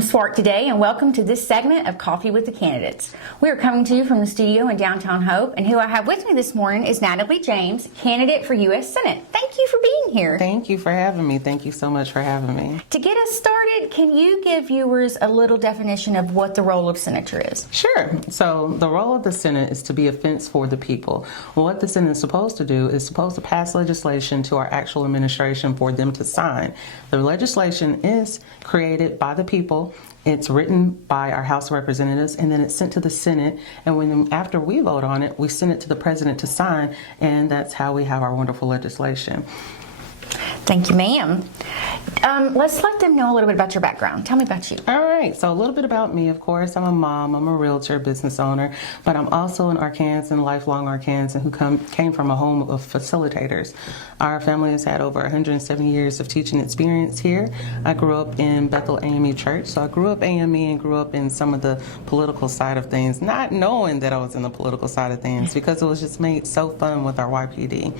I'm Swart today, and welcome to this segment of Coffee with the Candidates. We are coming to you from the studio in downtown Hope, and who I have with me this morning is Natalie James, candidate for U.S. Senate. Thank you for being here. Thank you for having me. Thank you so much for having me. To get us started, can you give viewers a little definition of what the role of senator is? Sure. So the role of the Senate is to be a fence for the people. Well, what the Senate is supposed to do is supposed to pass legislation to our actual administration for them to sign. The legislation is created by the people. It's written by our House of Representatives, and then it's sent to the Senate. And after we vote on it, we send it to the President to sign, and that's how we have our wonderful legislation. Thank you, ma'am. Let's let them know a little bit about your background. Tell me about you. All right. So a little bit about me, of course. I'm a mom. I'm a realtor, business owner, but I'm also an Arkansan, lifelong Arkansan who came from a home of facilitators. Our family has had over 170 years of teaching experience here. I grew up in Bethel AME Church, so I grew up AME and grew up in some of the political side of things, not knowing that I was in the political side of things because it was just made so fun with our YPD.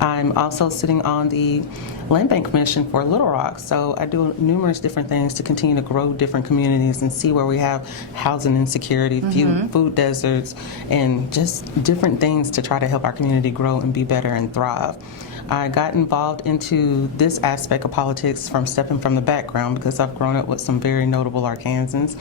I'm also sitting on the Land Bank Commission for Little Rock, so I do numerous different things to continue to grow different communities and see where we have housing insecurity, food deserts, and just different things to try to help our community grow and be better and thrive. I got involved into this aspect of politics from stepping from the background because I've grown up with some very notable Arkansans.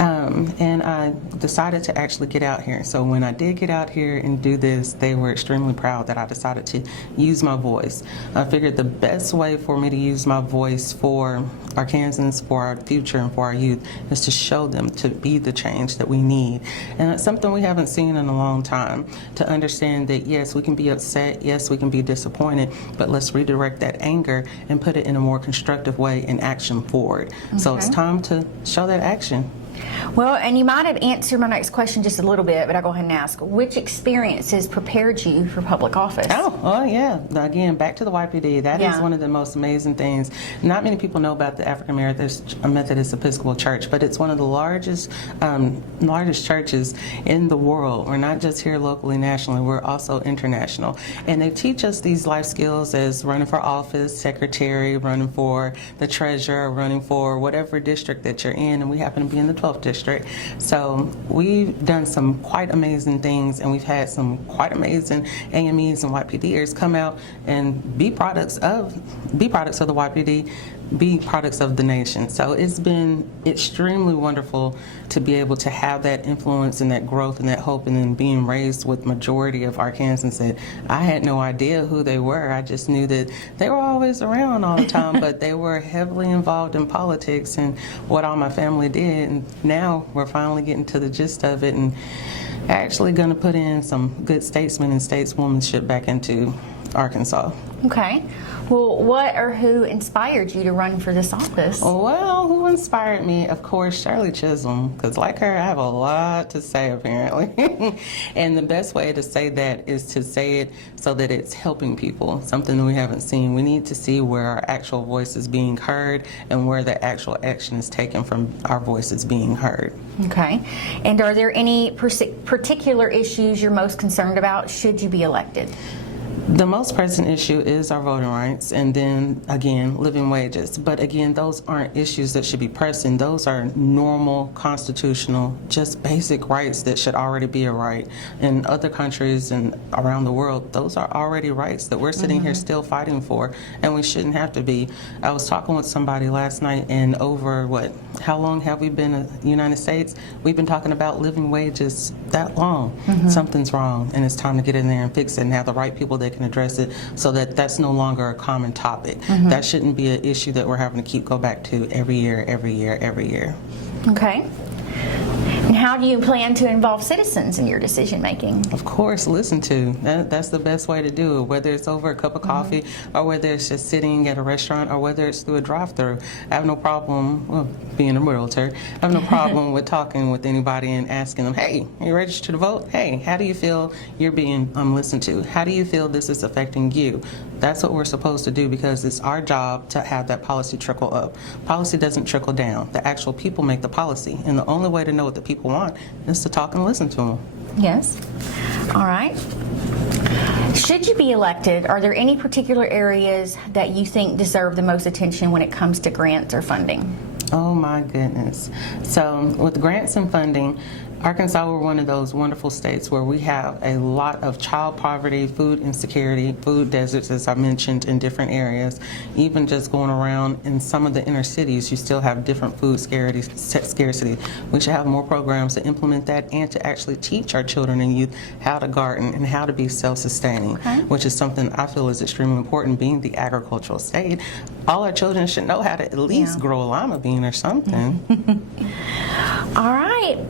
And I decided to actually get out here. So when I did get out here and do this, they were extremely proud that I decided to use my voice. I figured the best way for me to use my voice for Arkansans, for our future, and for our youth is to show them to be the change that we need. And that's something we haven't seen in a long time, to understand that yes, we can be upset, yes, we can be disappointed, but let's redirect that anger and put it in a more constructive way and action forward. Okay. So it's time to show that action. Well, and you might have answered my next question just a little bit, but I'll go ahead and ask, which experiences prepared you for public office? Oh yeah. Again, back to the YPD. That is one of the most amazing things. Not many people know about the African Methodist Episcopal Church, but it's one of the largest churches in the world. We're not just here locally, nationally, we're also international. And they teach us these life skills as running for office, secretary, running for the treasurer, running for whatever district that you're in, and we happen to be in the 12th district. So we've done some quite amazing things, and we've had some quite amazing AMEs and YPDers come out and be products of the YPD, be products of the nation. So it's been extremely wonderful to be able to have that influence and that growth and that hope, and then being raised with majority of Arkansans that I had no idea who they were. I just knew that they were always around all the time, but they were heavily involved in politics and what all my family did. And now we're finally getting to the gist of it and actually going to put in some good statesmen and stateswomanship back into Arkansas. Okay. Well, what or who inspired you to run for this office? Well, who inspired me? Of course, Shirley Chisholm, because like her, I have a lot to say apparently. And the best way to say that is to say it so that it's helping people, something that we haven't seen. We need to see where our actual voice is being heard and where the actual action is taken from our voices being heard. Okay. And are there any particular issues you're most concerned about should you be elected? The most pressing issue is our voting rights, and then again living wages. But again, those aren't issues that should be pressing. Those are normal, constitutional, just basic rights that should already be a right. In other countries and around the world, those are already rights that we're sitting here still fighting for, and we shouldn't have to be. I was talking with somebody last night, and over how long have we been in the United States? We've been talking about living wages that long. Something's wrong, and it's time to get in there and fix it and have the right people that can address it, so that that's no longer a common topic. That shouldn't be an issue that we're having to go back to every year. Okay. And how do you plan to involve citizens in your decision making? Of course, listen to. That's the best way to do it, whether it's over a cup of coffee or whether it's just sitting at a restaurant or whether it's through a drive-through. I have no problem, being a realtor, I have no problem with talking with anybody and asking them, hey, are you registered to vote? Hey, how do you feel you're being listened to? How do you feel this is affecting you? That's what we're supposed to do, because it's our job to have that policy trickle up. Policy doesn't trickle down. The actual people make the policy, and the only way to know what the people want is to talk and listen to them. Yes. All right. Should you be elected, are there any particular areas that you think deserve the most attention when it comes to grants or funding? Oh my goodness. So with grants and funding, Arkansas, we're one of those wonderful states where we have a lot of child poverty, food insecurity, food deserts, as I mentioned, in different areas. Even just going around in some of the inner cities, you still have different food scarcity. We should have more programs to implement that and to actually teach our children and youth how to garden and how to be self-sustaining, which is something I feel is extremely important, being the agricultural state. All our children should know how to at least grow a lima bean or something. All right.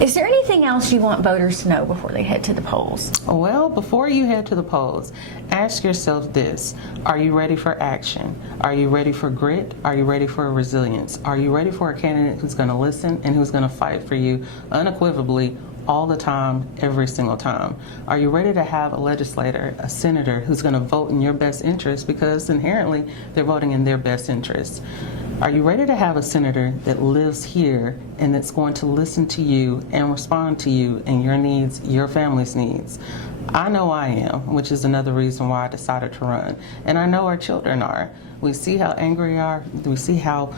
Is there anything else you want voters to know before they head to the polls? Well, before you head to the polls, ask yourself this. Are you ready for action? Are you ready for grit? Are you ready for resilience? Are you ready for a candidate who's going to listen and who's going to fight for you unequivocally all the time, every single time? Are you ready to have a legislator, a senator who's going to vote in your best interest because inherently they're voting in their best interest? Are you ready to have a senator that lives here and that's going to listen to you and respond to you and your needs, your family's needs? I know I am, which is another reason why I decided to run. And I know our children are. We see how angry they are. We see how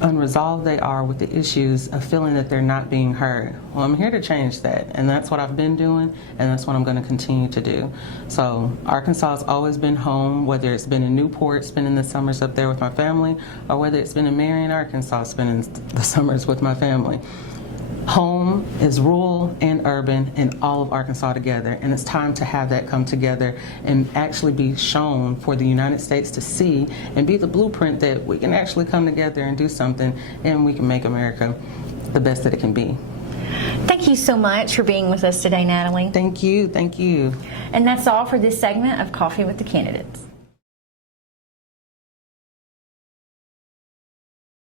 unresolved they are with the issues of feeling that they're not being heard. Well, I'm here to change that, and that's what I've been doing, and that's what I'm going to continue to do. So Arkansas has always been home, whether it's been in Newport, spending the summers up there with my family, or whether it's been in Marion, Arkansas, spending the summers with my family. Home is rural and urban and all of Arkansas together, and it's time to have that come together and actually be shown for the United States to see and be the blueprint that we can actually come together and do something and we can make America the best that it can be. Thank you so much for being with us today, Natalie. Thank you. Thank you. And that's all for this segment of Coffee with the Candidates.